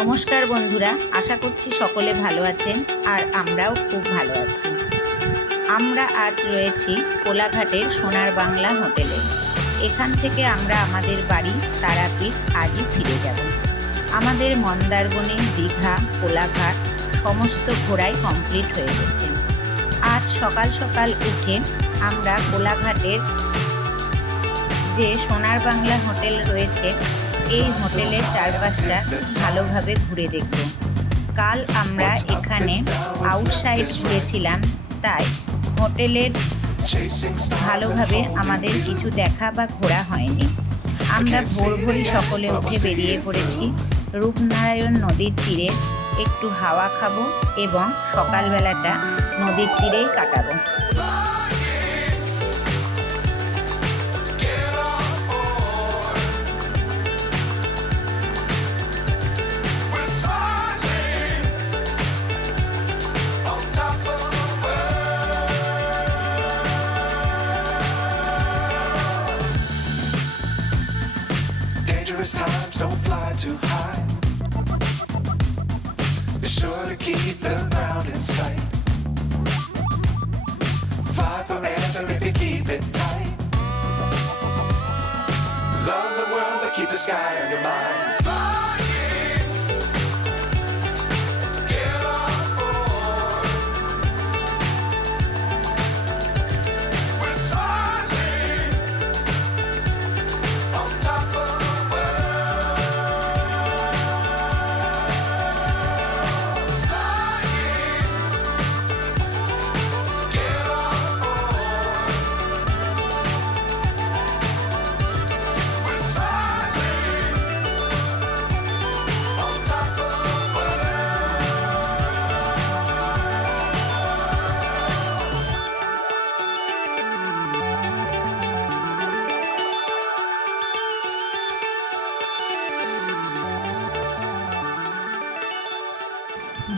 নমস্কার বন্ধুরা, আশা করছি সকলে ভালো আছেন আর আমরাও খুব ভালো আছি। আমরা আজ রয়েছি কোলাঘাটের সোনার বাংলা হোটেলে। এখান থেকে আমরা আমাদের বাড়ি তারাপীঠ আজই ফিরে যাব। আমাদের মন্দারমণি, দীঘা, কোলাঘাট সমস্ত ঘোরাই কমপ্লিট হয়ে গেছে। আজ সকাল সকাল উঠে আমরা কোলাঘাটের যে সোনার বাংলা হোটেল রয়েছে এই হোটেলের চারপাশটা ভালোভাবে ঘুরে দেখব। কাল আমরা এখানে আউটসাইড ঘুরেছিলাম, তাই হোটেলের ভালোভাবে আমাদের কিছু দেখা বা ঘোরা হয়নি। আমরা ভোরভোরই সকলে উঠে বেরিয়ে পড়েছি রূপনারায়ণ নদীর তীরে একটু হাওয়া খাবো এবং সকালবেলাটা নদীর তীরেই কাটাবো। Times don't fly too high. Be sure to keep the ground in sight. Fly forever if you keep it tight. Love the world but keep the sky on your mind.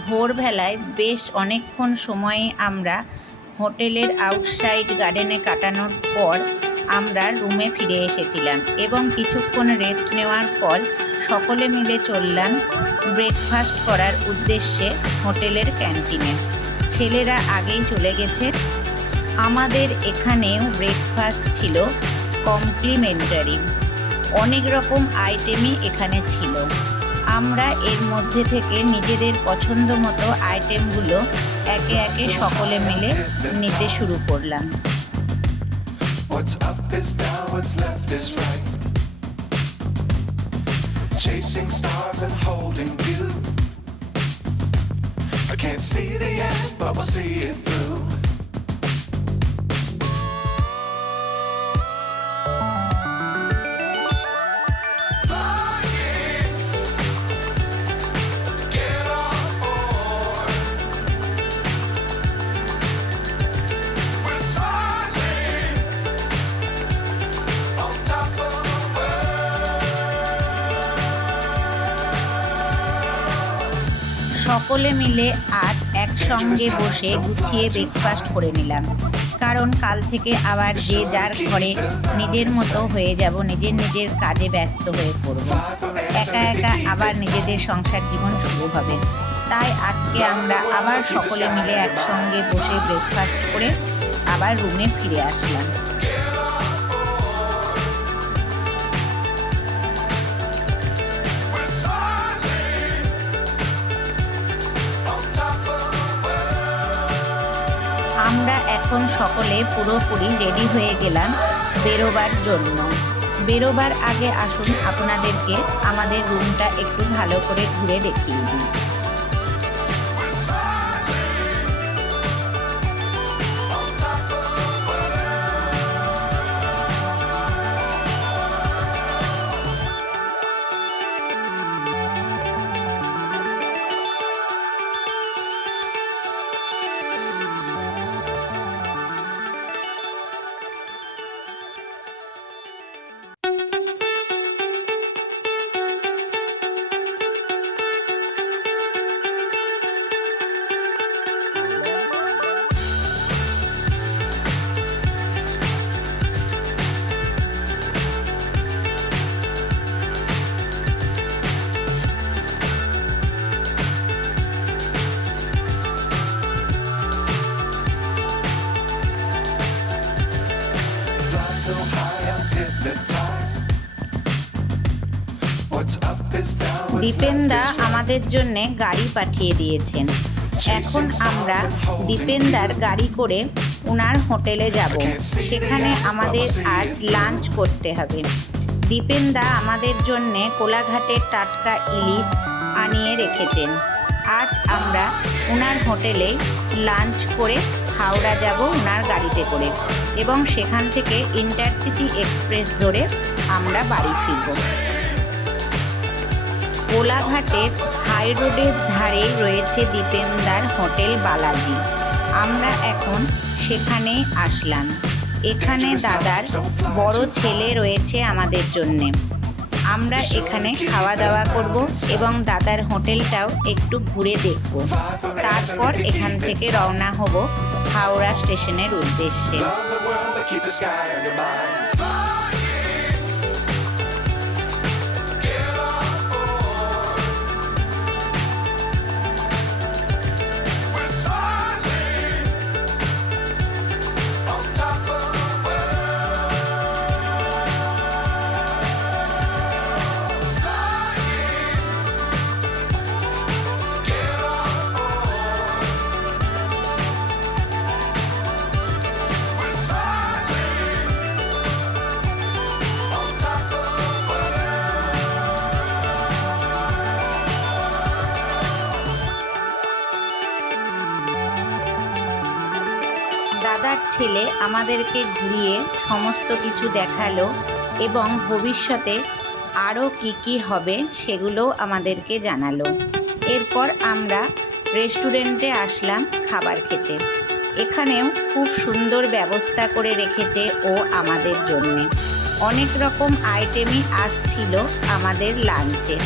ভোরবেলায় বেশ অনেকক্ষণ সময় আমরা হোটেলের আউটসাইড গার্ডেনে কাটানোর পর আমরা রুমে ফিরে এসেছিলাম এবং কিছুক্ষণ রেস্ট নেওয়ার পর সকলে মিলে চললাম ব্রেকফাস্ট করার উদ্দেশ্যে হোটেলের ক্যান্টিনে। ছেলেরা আগেই চলে গেছে। আমাদের এখানেও ব্রেকফাস্ট ছিল কমপ্লিমেন্টারি, অনেক রকম আইটেমই এখানে ছিল। আমরা এর মধ্যে থেকে নিজেদের পছন্দ মতো আইটেমগুলো একে একে সকলে মিলে নিতে শুরু করলাম। What's up is down, what's left is right. Chasing stars and holding you. I can't see the end, but we'll see it through. সকলে মিলে আজ একসঙ্গে বসে গুছিয়ে ব্রেকফাস্ট করে নিলাম, কারণ কাল থেকে আবার যে যার ঘরে নিজের মতো হয়ে যাব, নিজের নিজের কাজে ব্যস্ত হয়ে পড়ব, একা একা আবার নিজেদের সংসার জীবন শুরু হবে। তাই আজকে আমরা আবার সকলে মিলে একসঙ্গে বসে ব্রেকফাস্ট করে আবার রুমে ফিরে আসলাম। আমরা এখন সকলে পুরোপুরি রেডি হয়ে গেলাম বেরোবার জন্য। বেরোবার আগে আসুন আপনাদেরকে আমাদের রুমটা একটু ভালো করে ঘুরে দেখিয়ে দিই। দীপেনদা আমাদের জন্যে গাড়ি পাঠিয়ে দিয়েছেন। এখন আমরা দীপেনদার গাড়ি করে ওনার হোটেলে যাব। সেখানে আমাদের আজ লাঞ্চ করতে হবে। দীপেনদা আমাদের জন্যে কোলাঘাটের টাটকা ইলিশ আনিয়ে রেখেছেন। আজ আমরা ওনার হোটেলে লাঞ্চ করে হাওড়া যাব ওনার গাড়িতে করে, এবং সেখান থেকে ইন্টারসিটি এক্সপ্রেস ধরে আমরা বাড়ি ফিরব। কোলাঘাটের হাই রোডের ধারেই রয়েছে দীপেনদার হোটেল বালাজি। আমরা এখন সেখানেই আসলাম। এখানে দাদার বড় ছেলে রয়েছে আমাদের জন্যে। আমরা এখানে খাওয়া দাওয়া করব এবং দাদার হোটেলটাও একটু ঘুরে দেখব। তারপর এখান থেকে রওনা হব হাওড়া স্টেশনের উদ্দেশ্যে। Love the world, but keep the sky on your mind. We're soaring on top of the world. Get on board. We're soaring on top of the দাদার ছেলে আমাদেরকে ঘুরিয়ে সমস্ত কিছু দেখালো এবং ভবিষ্যতে আরও কি হবে সেগুলোও আমাদেরকে জানালো। এরপর আমরা রেস্টুরেন্টে আসলাম খাবার খেতে। এখানেও খুব সুন্দর ব্যবস্থা করে রেখেছে ও আমাদের জন্যে। অনেক রকম আইটেমই আসছিল আমাদের লাঞ্চে।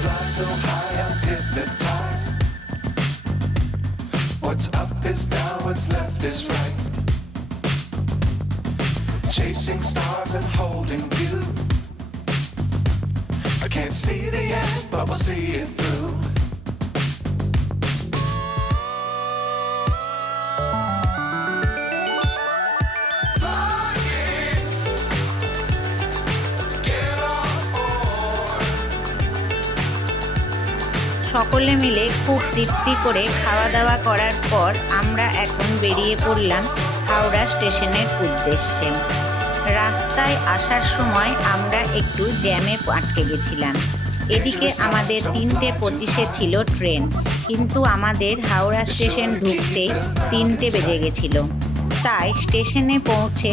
Fly so high, I'm hypnotized. What's up is down, what's left is right. Chasing stars and holding you. I can't see the end, but we'll see it through. Flying, get on board. সকলে মিলে খুব তৃপ্তি করে খাওয়া দাওয়া করার পর আমরা এখন বেরিয়ে পড়লাম হাওড়া স্টেশনের উদ্দেশ্যে। রাস্তায় আসার সময় আমরা একটু জ্যামে আটকে গেছিলাম। এদিকে আমাদের 3:25-এ ছিল ট্রেন, কিন্তু আমাদের হাওড়া স্টেশন ঢুকতেই 3টে বেজে গেছিল। তাই স্টেশনে পৌঁছে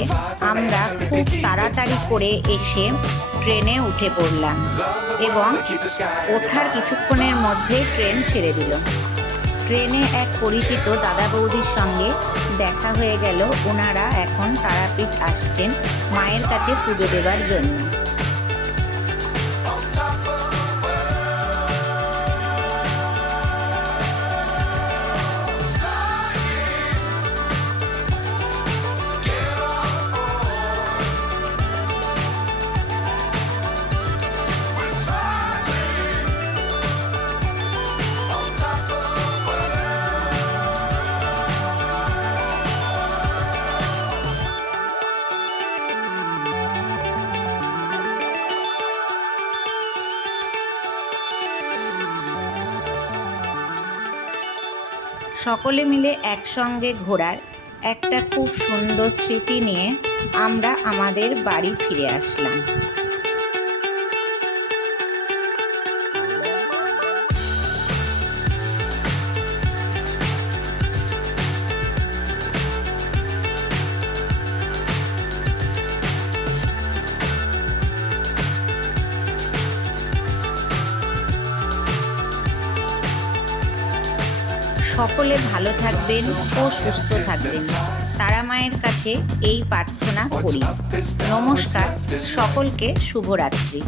আমরা খুব তাড়াতাড়ি করে এসে ট্রেনে উঠে পড়লাম এবং ওঠার কিছুক্ষণের মধ্যে ট্রেন ছেড়ে দিল। ট্রেনে এক পরিচিত দাদা বৌদির সঙ্গে দেখা হয়ে গেল। ওনারা এখন তারাপীঠ আসছেন মায়ের কাছে পুজো দেবার জন্য। On top of the world. Flying, get on board. We're soaring on top of the world. সকলে মিলে একসঙ্গে ঘোরার একটা খুব সুন্দর স্মৃতি নিয়ে আমরা আমাদের বাড়ি ফিরে আসলাম। সকলে ভালো থাকবেন ও সুস্থ থাকবেন, তারা মায়ের কাছে এই প্রার্থনা করি। নমস্কার, সকলকে শুভরাত্রি।